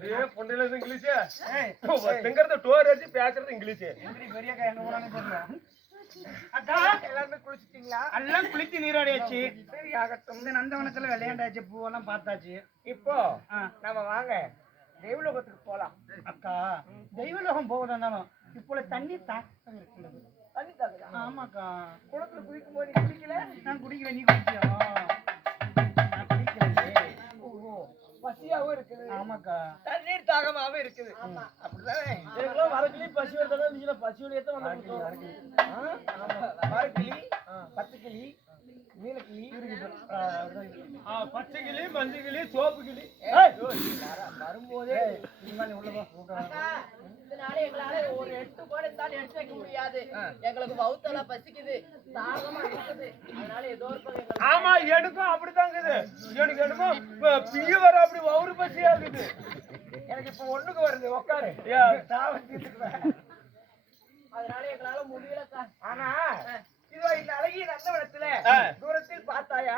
அதே பொண்ணுல English திங்கறது door அடிச்சு பேசுறது இங்கிலீஷ் பெரியக்கா எங்க போனாலும் தெரியல. அக்கா எல்லாருமே குளிச்சிட்டீங்களா? எல்லாம் குளிச்சு நீராடியாச்சு. சரி ஆகட்டும். இந்த நந்தவனத்துல விளையாண்டாச்சு, பூவெல்லாம் பார்த்தாச்சு. இப்போ நம்ம வாங்க தெய்வலோகத்துக்கு போலாம். அக்கா தெய்வலோகம் போவதாலும் இப்போ தண்ணீர் தாக்கம் இருக்கின்றது. தண்ணி தாக்குதா? ஆமாக்கா. குளத்துல குளிக்கும் போது நீ குளிக்கல? நான் குடிக்கல, நீ குளிச்சியா? நான் குளிக்கலையே. ஓஹோ, பசியாவும் இருக்குது. ஆமாக்கா. தண்ணீர் தாகமாவும் இருக்குது. அப்படிதானே? எனக்குலாம் வரக்கிளி பசி வரதான் இருந்துச்சுல, பசியோட ஏத்த வந்து வரக்கிளி, பச்சைக்கிளி, நீலக்கிளி, பச்சை கிளி, மஞ்சள் கிளி, சோப்பு கிளி வரும்போதே எங்களால ஒரு 8 கோடி தான் எடுத்து வைக்க முடியாது. எங்களுக்கு வவுத்தல பசிக்குது, தாகமா இருக்குது. அதனால ஏதோ ஒரு ஆமா எனக்கும் அப்படித்தாங்க எனக்கும் பியவர் அப்படி வவுறு பசி ஆகுது. எனக்கு இப்ப ஒண்ணுக்கு வருது, உட்காரு. அதனால எங்களால முடியலக்கா. ஆனா இதோ இந்த அழகிய நந்தவனத்துல தூரத்தில் பார்த்தாயா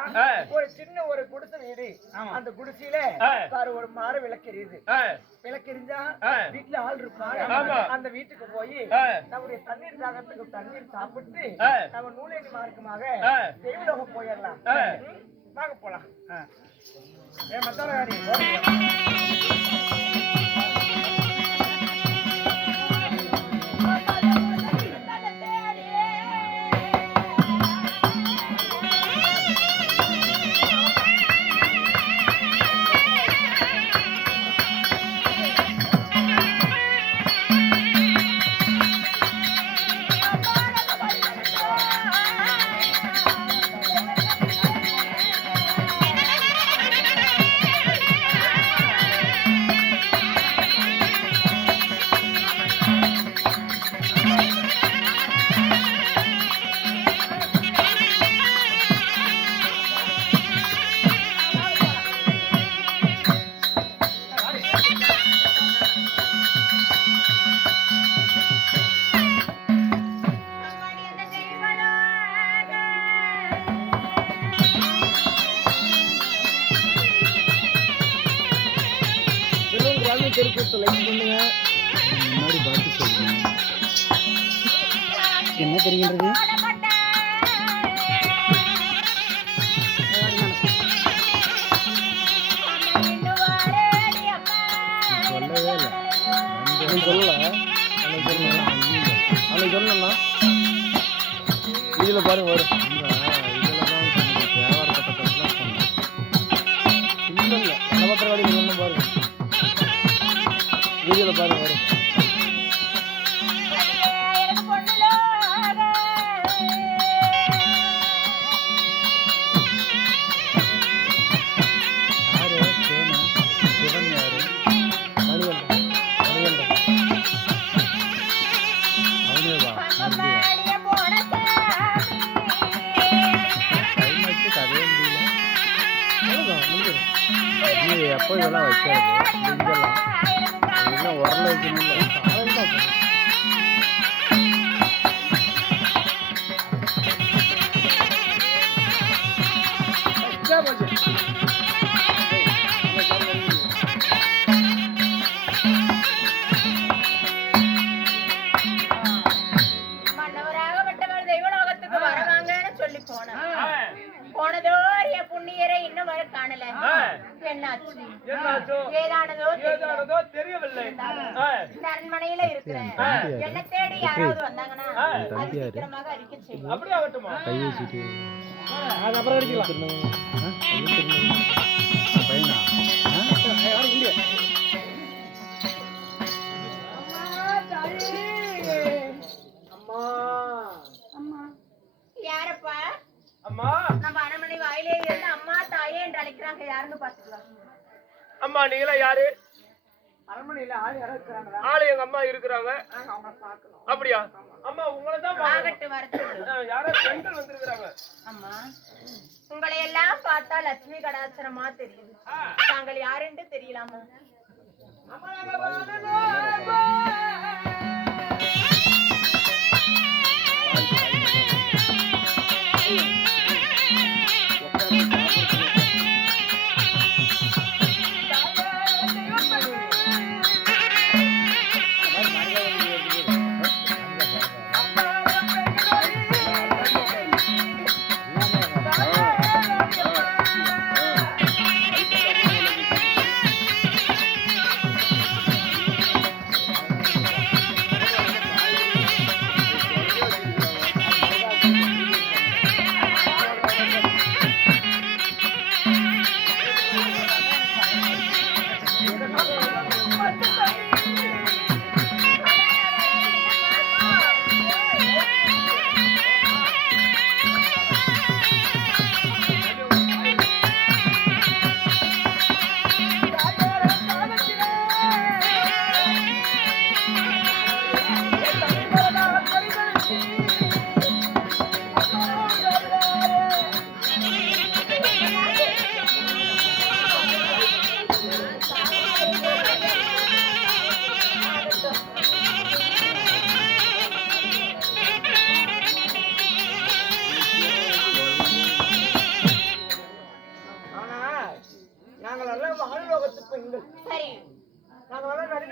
ஒரு சின்ன ஒரு குடிசை வீடு. அந்த குடிசையில ஒரு மாற விளக்கெரியுது. விளக்கெரிஞ்சா வீட்டுல ஆள் இருப்பாங்க. அந்த வீட்டுக்கு போய் நம்முடைய தண்ணீர் தாகத்துக்கு தண்ணீர் சாப்பிட்டு நம்ம நூலேணி மார்க்கமாக தெய்வலோகம் போயிடலாம். வாங்க போலாம். மத்தாரி என்ன தெரிகின்றது? சொல்லவே இல்லை சொல்லலாம். இதுல பாருங்க வரும். வீடியோல பாருங்க வரும். எப்போ இதெல்லாம் வைக்காது இதெல்லாம் உரல வைக்கணும். மன்னவராகப்பட்டவர் தெய்வலோகத்துக்கு வரவாங்கன்னு சொல்லி போனதோரிய புண்ணியரை இன்னும் வர காணல. ஏதானதோ தெரியவில்லை. அரண்மனையில இருக்கிறேன். என்ன தேடி யாராவது வந்தாங்கன்னா அது சீக்கிரமாக அறிக்கை செய்யும். அப்படி ஆகட்டுமா? அப்புறம் அடிக்கலாம். யாரப்பா? அம்மா நம்ம அரண்மனை வாயிலே இருந்து அம்மா தாயே என்று அழைக்கிறாங்க. யாருன்னு பாத்துக்கலாம். அம்மா நீங்களா யாரு? அரண்மனையில ஆள் யாரோ இருக்கிறாங்களா? ஆளு எங்க அம்மா இருக்கிறாங்க. அவங்க பார்க்கணும். அப்படியா? அம்மா உங்களை தான் ஆகட்டு வரட்டு. யாரோ பெண்கள் வந்திருக்கிறாங்க. அம்மா உங்களை எல்லாம் பார்த்தா லட்சுமி கடாச்சரமா தெரியுது. தாங்கள் யாருன்னு தெரியலாமா?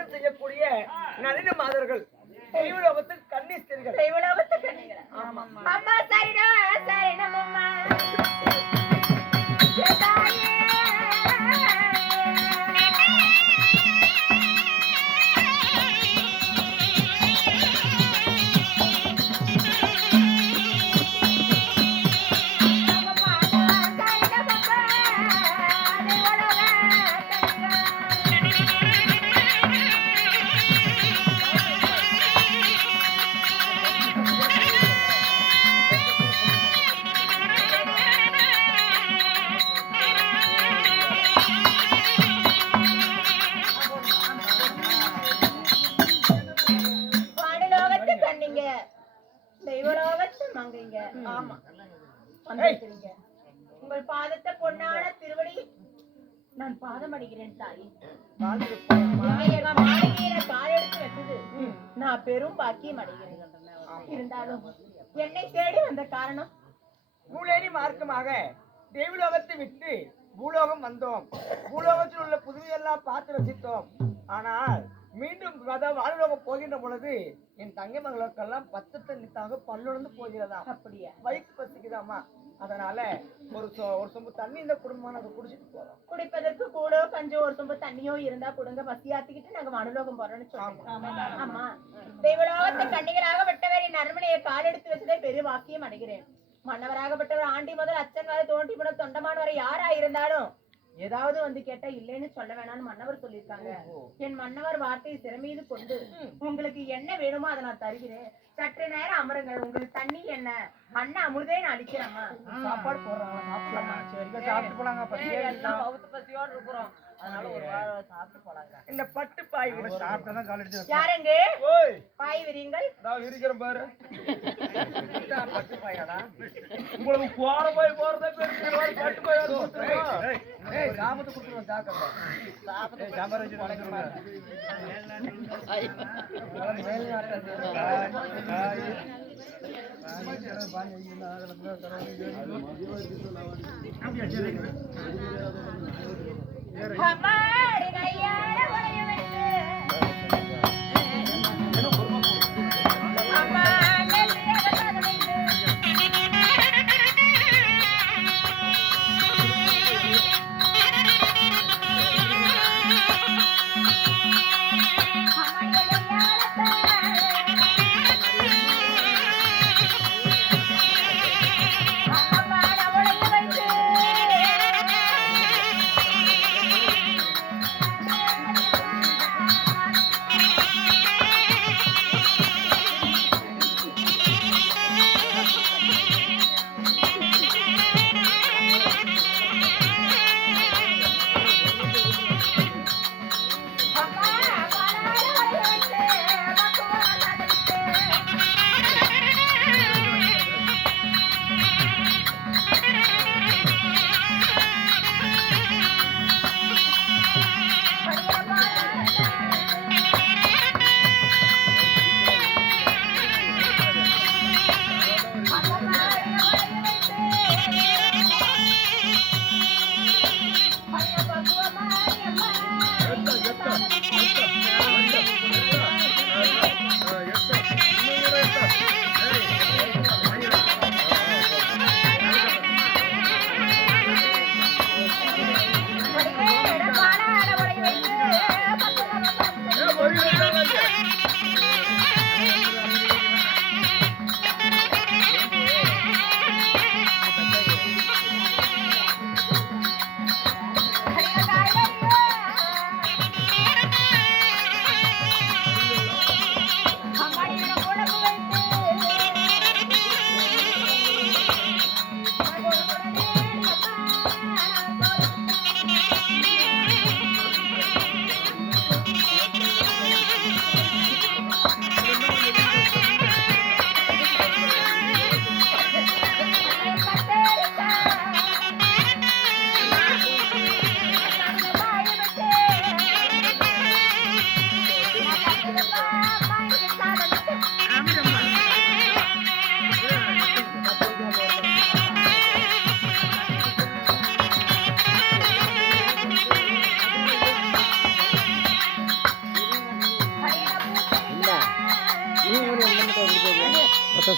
அடக்கம் செய்யக்கூடிய நளின மாதர்கள் தெய்வலோகத்துக்கு கன்னிஸ்தர்கள். தெய்வலோகத்து கன்னிகளா? அம்மா சரிடா சரிடமம்மா. தாயே தெய்வலோகத்து மங்கைங்க. ஆமா வந்திருக்கிறீங்க. உங்கள் பாதத்தை பொன்னான திருவடி நான் பாதம் அடிக்கிறேன் தாய். எங்க மாளிகையில கால் எடுத்து வச்சது நான் பெரும் பாக்கியம் அடைகிறேன். இருந்தாலும் என்னை தேடி வந்த காரணம் பூலேரி மார்க்கமாக தெய்வலோகத்தை விட்டு பூலோகம் வந்தோம். பூலோகத்தில் உள்ள புதுமையெல்லாம் பார்த்து ரசித்தோம். ஆனால் மீண்டும் வாழ்லோகம் போகின்ற பொழுது என் தங்கை மகளுக்கெல்லாம் பத்து தண்ணித்தாக பல்லுடந்து போகிறதா. அப்படியா? வயிற்று பசிக்குதாமா. அதனால ஒரு சொம்பு தண்ணி இந்த குடும்பம் நாங்க குடிச்சிட்டு போறோம். குடிப்பதற்கு கூடோ கஞ்சோ ஒரு சொம்பு தண்ணியோ இருந்தா கொடுங்க, பசியாத்திக்கிட்டு நாங்க மனுலோகம் போறோம்னு சொல்லுவோம். ஆமா, தெய்வலோகத்தை கண்ணிகளாக விட்டவர் என் அரண்மனையை கால் எடுத்து வச்சதே பெரிய வாக்கியம் அடைகிறேன். மன்னவராகப்பட்டவர் ஆண்டி முதல் அச்சன் வரை தோண்டி முதல் தொண்டமான் வரை யாரா இருந்தாலும் ஏதாவது வந்து கேட்டா இல்லைன்னு சொல்ல வேணாம்னு மன்னவர் சொல்லியிருக்காங்க. என் மன்னவர் வார்த்தையை சிறமீது கொண்டு உங்களுக்கு என்ன வேணுமோ அதை நான் தருகிறேன். சற்று நேரம் அமருங்க. உங்களுக்கு தண்ணி என்ன அண்ணா அமுதே நான் அடிக்கிறேம்மா. சாப்பாடு போடுறாங்க, சாப்பிடலாமா? சரி, சாப்பிட்டு போலாங்க. பசியோடு இருக்கிறோம், அதனால ஒரு வாரம் சாப்பிட்டு போலாங்க. இந்த பட்டு பாய் சாப்பிட்டதான் காலேஜ் யாருங்க பாய் விரிங்கள்? நான் இருக்கிறேன் பாரு. பட்டு பாயாடா உங்களுக்கு போற போய் போறதே பெரிய பட்டு போய் சாமத்து கொடுத்துருவோம். அம்மாடி கையால உடைய வைத்து அம்மா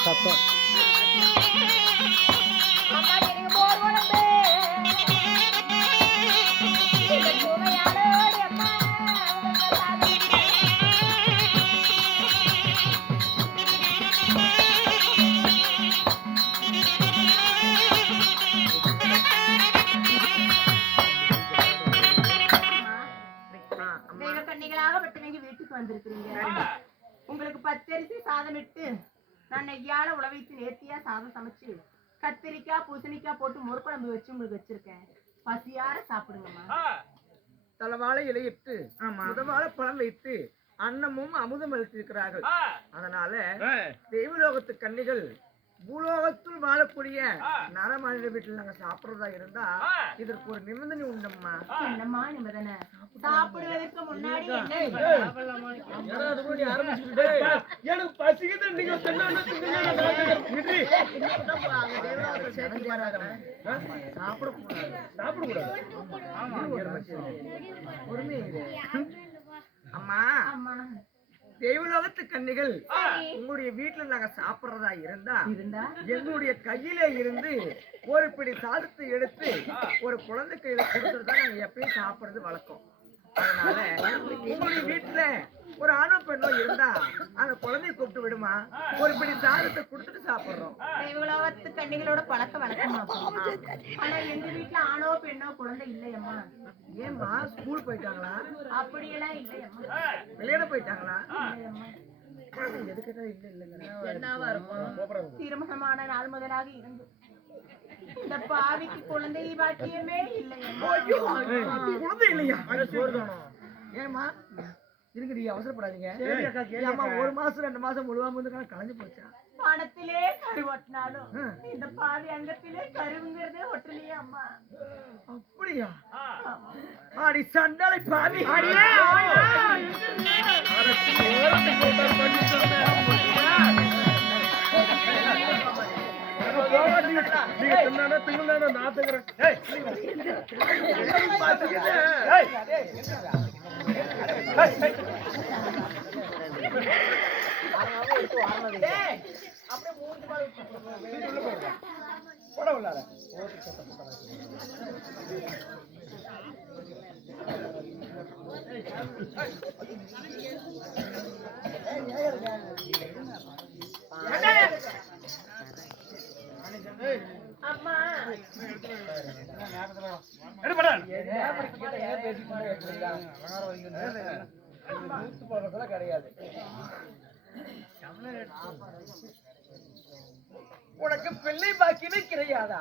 சத்தம் அம்மா எனக்கு மோர் குழம்பு இந்த சுவையானோடி அம்மா உங்க சாதம். தெய்வ கன்னிகளாக பட்டவங்க வீட்டுக்கு வந்திருக்கிறீங்க. உங்களுக்கு பச்சரிசி சாதம் இட்டு நான் நெய்யால உழவைத்து நேர்த்தியா சாதம் சமைச்சு கத்திரிக்காய் பூசணிக்காய் போட்டு மோர் குழம்பு வச்சு உங்களுக்கு வச்சிருக்கேன். பசியார சாப்பிடுங்கம்மா. தலவாழை இலையிட்டு முதவாழ பழம் வைத்து அன்னமும் அமுதம் அளித்திருக்கிறார்கள். அதனால தெய்வலோகத்து கன்னிகள் பூலோகத்தில் வாழக்கூடிய நரமனித வீட்டில் நாங்க சாப்பிடுறதா இருந்தா இதற்கு ஒரு நிபந்தனை உண்டம்மா. என்னம்மா நிபந்தனை? சாப்பிடுவதற்கு முன்னாடி என்ன எனக்கு பசிக்குது. நீங்க அம்மா தெய்வலோகத்து கன்னிகள் உங்களுடைய வீட்டுல நாங்க சாப்பிடுறதா இருந்தா எங்களுடைய கையில இருந்து ஒரு பிடி சாதத்தை எடுத்து ஒரு குழந்தை கையில கொடுத்துட்டு தான் நாங்க எப்பயும் சாப்பிடுறது வழக்கம். அதனால உங்களுடைய வீட்டுல ஒரு ஆணோ பெண்ணோ இருந்தா அந்த குழந்தைய கூப்பிட்டு விடுமா, ஒரு பிடி சாதத்தை கொடுத்துட்டு சாப்பிடுறோம். தெய்வலோகத்து கன்னிகளோட பழக்க வழக்கமா? ஆனா எங்க வீட்டுல ஆணோ பெண்ணோ குழந்தை இல்லையம்மா. ஏம்மா ஸ்கூல் போயிட்டாங்களா? அப்படியெல்லாம் இல்லையம்மா. விளையாட போயிட்டாங்களா? என்னவா இருக்கும்? திருமணமான நாள் முதலாக இருந்து இந்த பாவிக்கு குழந்தை பாக்கியமே இல்லையம்மா. குழந்தை இல்லையா? ஏமா இருக்குடி, அவசரப்படாதீங்க. ஒரு மாசம் 2 மாசம் முழுவாம வந்து கலைஞ்சு போச்சா? பணத்திலே கரு ஒட்டினாலும் இந்த பாவி அங்கத்திலே கருவுங்கிறதே ஒட்டலையே அம்மா. அப்படியா? ஆடி சண்டாளை பாவி. அம்மா கிடையாது. உனக்கு பிள்ளை பாக்கியமே கிடையாதா?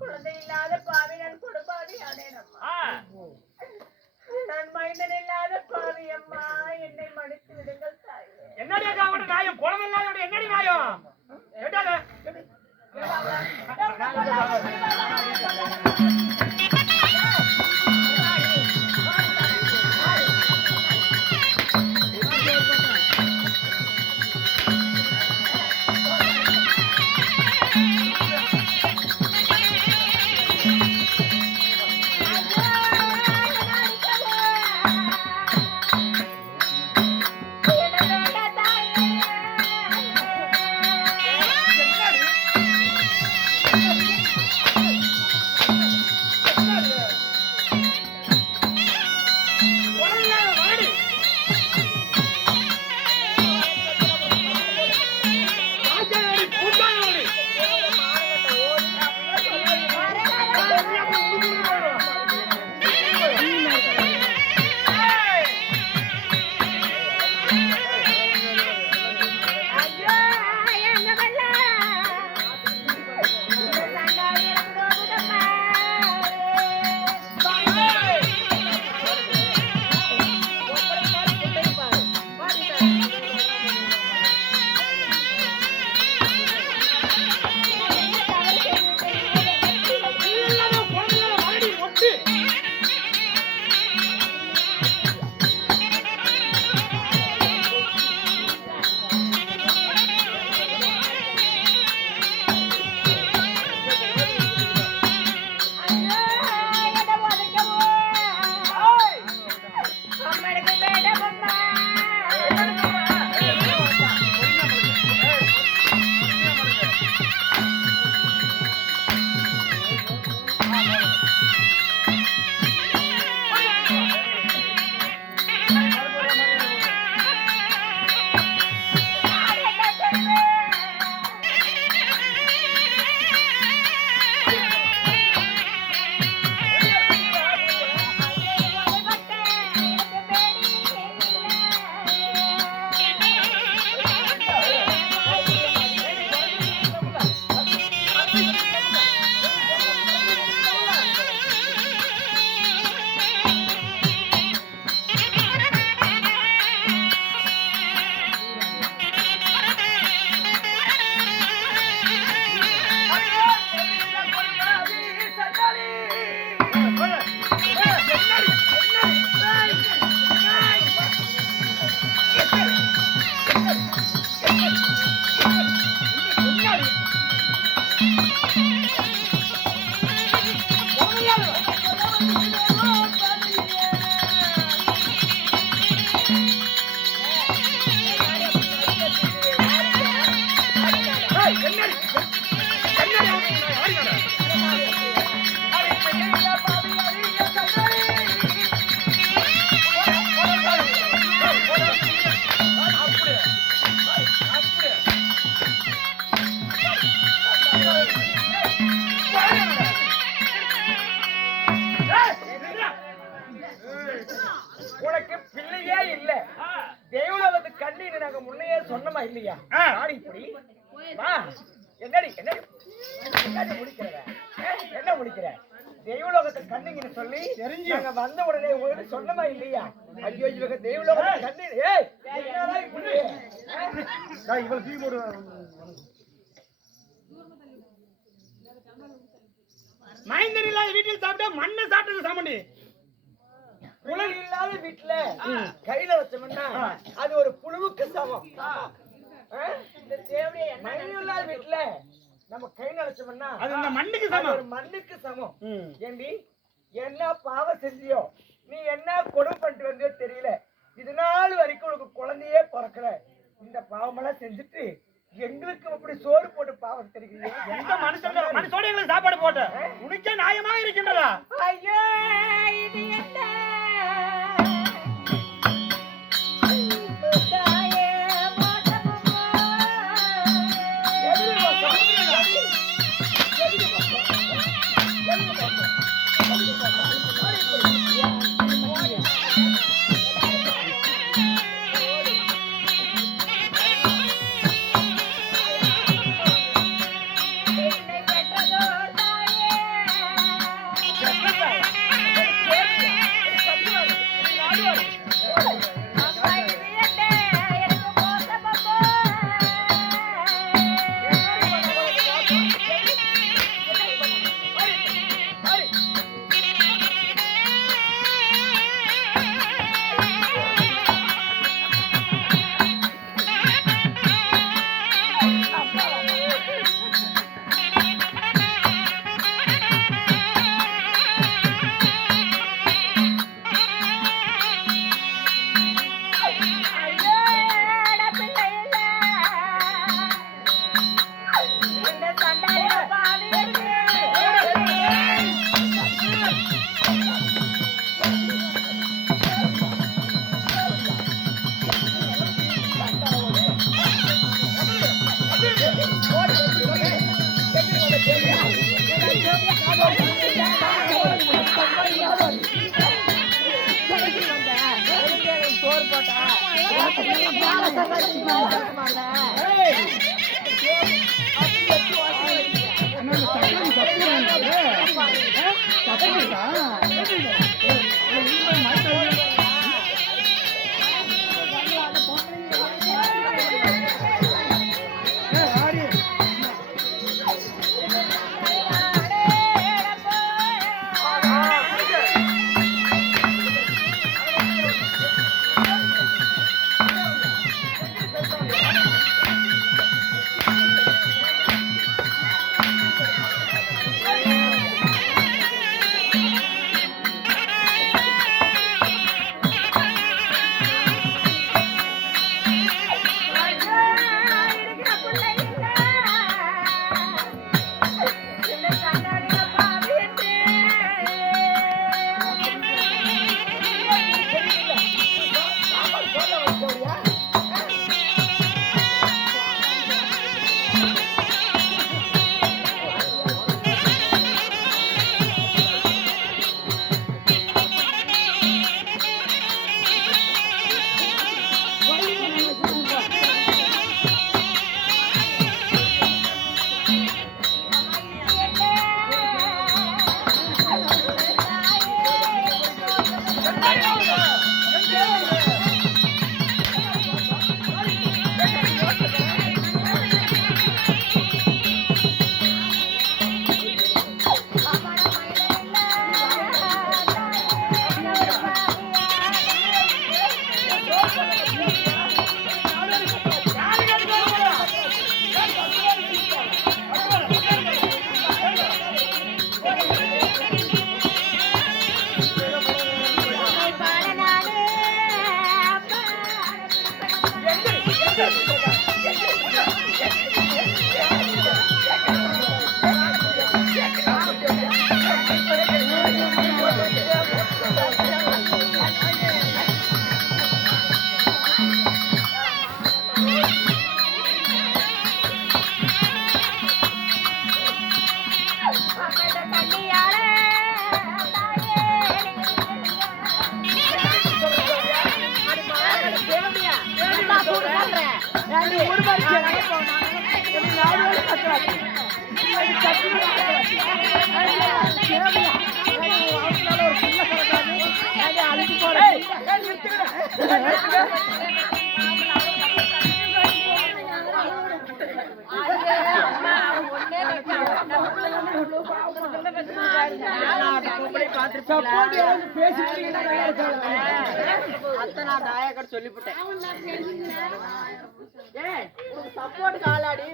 குழந்தை இல்லாத பாவி நான் கொடுப்பாவி அடையணம்மா. நான் மைந்தன் இல்லாத பாவி அம்மா, என்னை மன்னித்து விடுங்கள் தாயே. என்னடி நியாயம்? குழந்தை இல்லாத என்னடி நியாயம்? என்ன முடிக்கிறத? என்ன முடிக்கிற? தெய்வலோகத்தை கண்ணுங்கன்னு சொல்லி தெரிஞ்சு நாங்க வந்த உடனே உங்களுக்கு சொன்னமா இல்லையா? ஐயோ இவங்க தெய்வலோகத்தை கண்ணு ஏய் என்னடா இப்படி? இவள தூக்கி போடு. மைந்தர் இல்லாத வீட்டில் சாப்பிட்டா மண்ணை சாப்பிட்டது சாமண்டி. உலக இல்லாத வீட்டுல கையில வச்சோம்னா அது ஒரு புழுவுக்கு சமம். மைந்தர் இல்லாத வீட்டுல நம்ம கை நினைச்சோம்னா அது இந்த மண்ணுக்கு சமம். ஒரு மண்ணுக்கு சமம். ஏண்டி என்ன பாவம் செஞ்சியோ, நீ என்ன கொடுமை பண்ணிட்டு வந்தியோ தெரியல. இது நாள் வரைக்கும் உனக்கு குழந்தையே பிறக்கல. இந்த பாவமெல்லாம் செஞ்சுட்டு எங்களுக்கு அப்படி சோறு போட்டு பாவம் தெரியுது. எந்த மனுஷன் மனுஷோட எங்களுக்கு சாப்பாடு போட்ட உனக்கே நியாயமாக இருக்கின்றதா? ஐயோ இது என்ன சப்போர்ட் காலாடி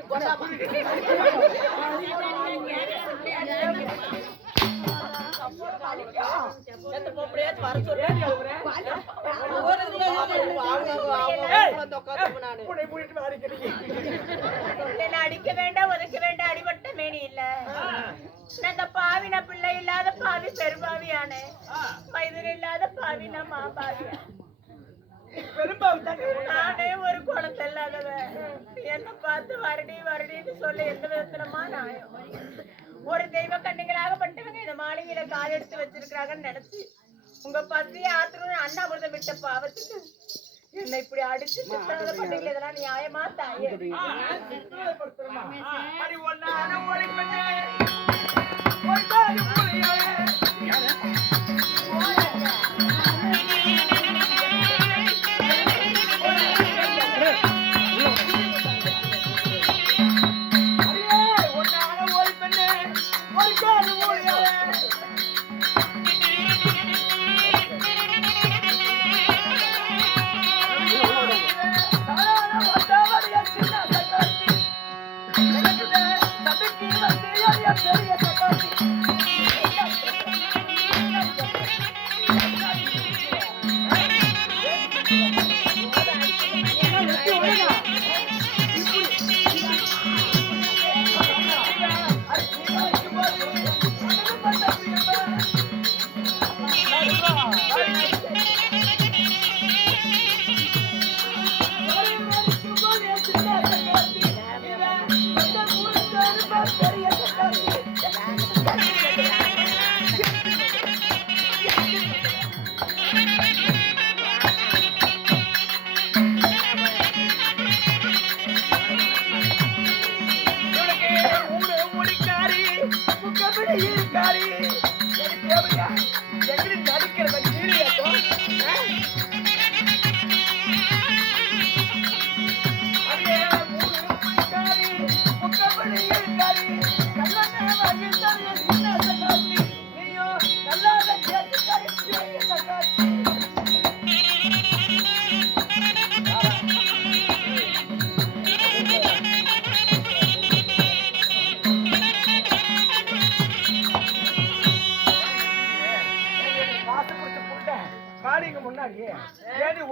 அடிக்க வேண்டாம் உதைக்க வேண்டாம் அடிபட்ட மேனி இல்ல நாங்க பாவின பிள்ளை இல்லாத பாவி பெருபாவியானே வயது இல்லாத பாவினா மாபாவியா நானே ஒரு குழந்தை இல்லாதவ என்ன பார்த்து வருடி வருடின்னு சொல்லி எந்த விதத்துலமா நியாயம் ஒரு தெய்வ கண்ணிகளாகப்பட்டவங்க இந்த மாளிகையில கால் எடுத்து வச்சிருக்கிறாங்கன்னு நினைச்சு உங்க பத்தியை ஆத்திரம் அண்ணாபுரதம் விட்ட பாவத்துக்கு என்ன இப்படி அடிச்சு சித்தாத பண்ணீங்களே இதெல்லாம் நியாயமா தாயே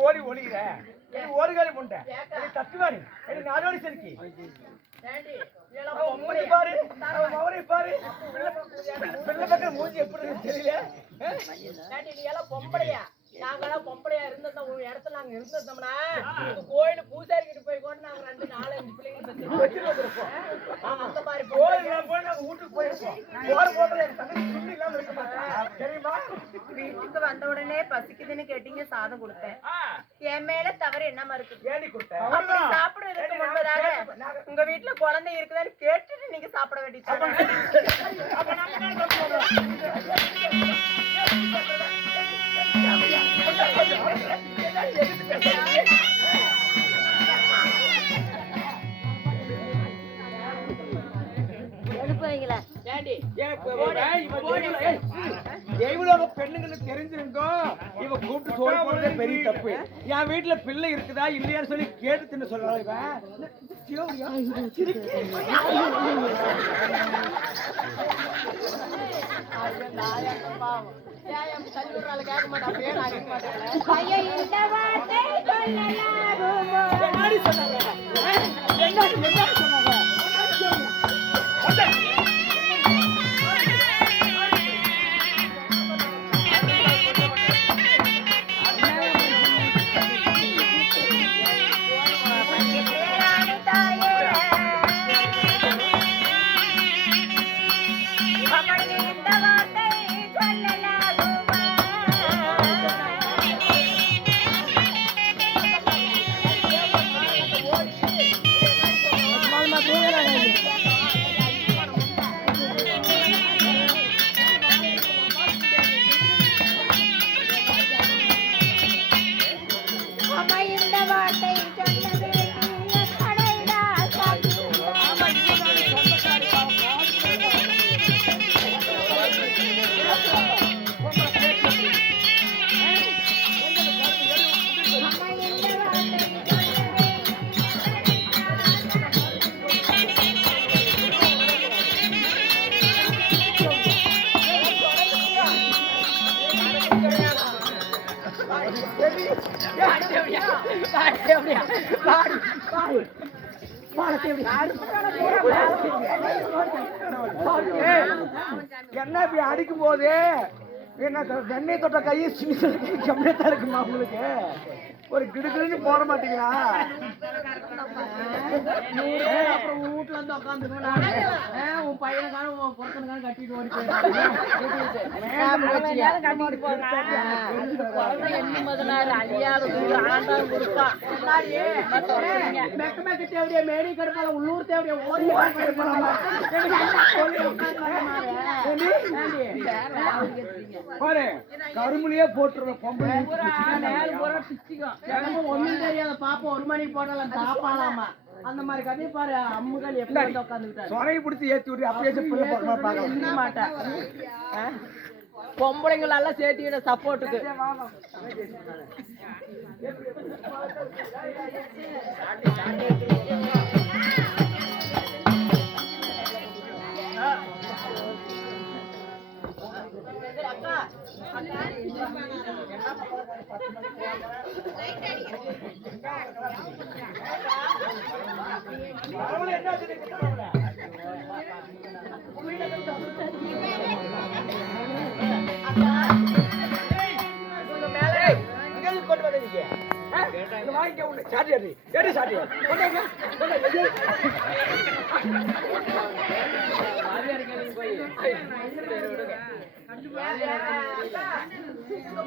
ஓடி ஒளிகிற ஒரு காலி முண்டை தத்துவாரி நாடோடி செலுக்கி பாரு பாரு பிள்ளை பக்கம் மூஞ்சி எப்படி தெரியல பொம்பளையா நாங்களாம் பொம்பளையா இருந்தோம் ஒரு இடத்துல நாங்க இருந்தோம்னா கோயில் பூசாரி கிட்ட போய் கூட நாங்க 2-4-5 பிள்ளைங்க அந்த மாதிரி வீட்டுக்கு போயிருக்கோம் தெரியுமா வீட்டுக்கு வந்த உடனே பசிக்குதுன்னு கேட்டீங்க சாதம் கொடுத்தேன் என் மேல தவறு என்னமா இருக்கு சாப்பிடுவதற்கு முன்பதாக உங்க வீட்டுல குழந்தை இருக்குதான்னு கேட்டுட்டு நீங்க சாப்பிட வேண்டியது பெண்ணுங்களுக்கு தெரிஞ்சிருந்தோம் இவ கூப்பிட்டு சோறு போடுறதே பெரிய தப்பு. என் வீட்டுல பிள்ளை இருக்குதா இல்லையான்னு சொல்லி கேட்டு தின்னு சொல்றான் எப்படியா பாடி பாடி என்ன இப்படி அடிக்கும் போது என்ன வெண்ணெய் தொட்ட கையை சின்ன கம்மியா இருக்குமா உங்களுக்கு ஒரு கிடுக்கிடுன்னு போட மாட்டீங்களா அப்புறம் வீட்டுல இருந்து உட்காந்துக்கணும் உன் பையனுக்கான உன் பொருத்தனுக்கான கட்டிட்டு ஓடி தேவையா மேடி கடுப்பால உள்ளூர் தேவையா ஓடி கருமுலையே போட்டுருவேன் பொம்பளை ஒண்ணும் தெரியாத பாப்பா ஒரு மணிக்கு போனாலும் சாப்பாடாமா அந்த மாதிரி கதையை பாரு அம்முகள் எப்படி உட்காந்துக்கிட்டாரு சொரையை பிடிச்சி ஏத்தி விட்டு அப்படியே என்ன மாட்டேன் பொம்பளைங்களெல்லாம் சேர்த்துக்கிட்ட சப்போர்ட்டுக்கு கொண்டு வந்தீங்க வாங்கிக்க உண்டு சாட்டியாரு எடு சாட்டியா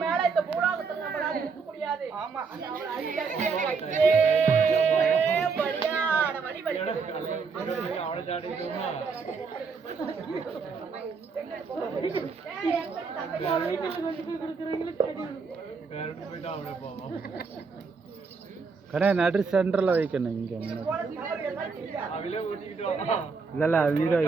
மேல இந்த பூலோகத்துல நம்மளால இருக்க முடியாது ஆமா பலியான வழி வலிக்குது கடை நடு சென்டர்ல வைக்கணும் இங்க இல்ல வீடியோ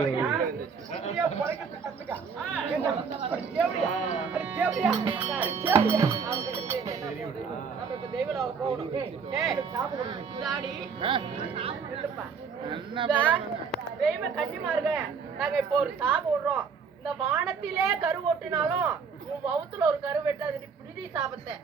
நாங்க இப்போ ஒரு சாபம் விடுறோம் இந்த வானத்திலே கரு ஓட்டினாலும் உன் வவுத்துல ஒரு கரு வெட்டாது பிரிதி சாபத்தை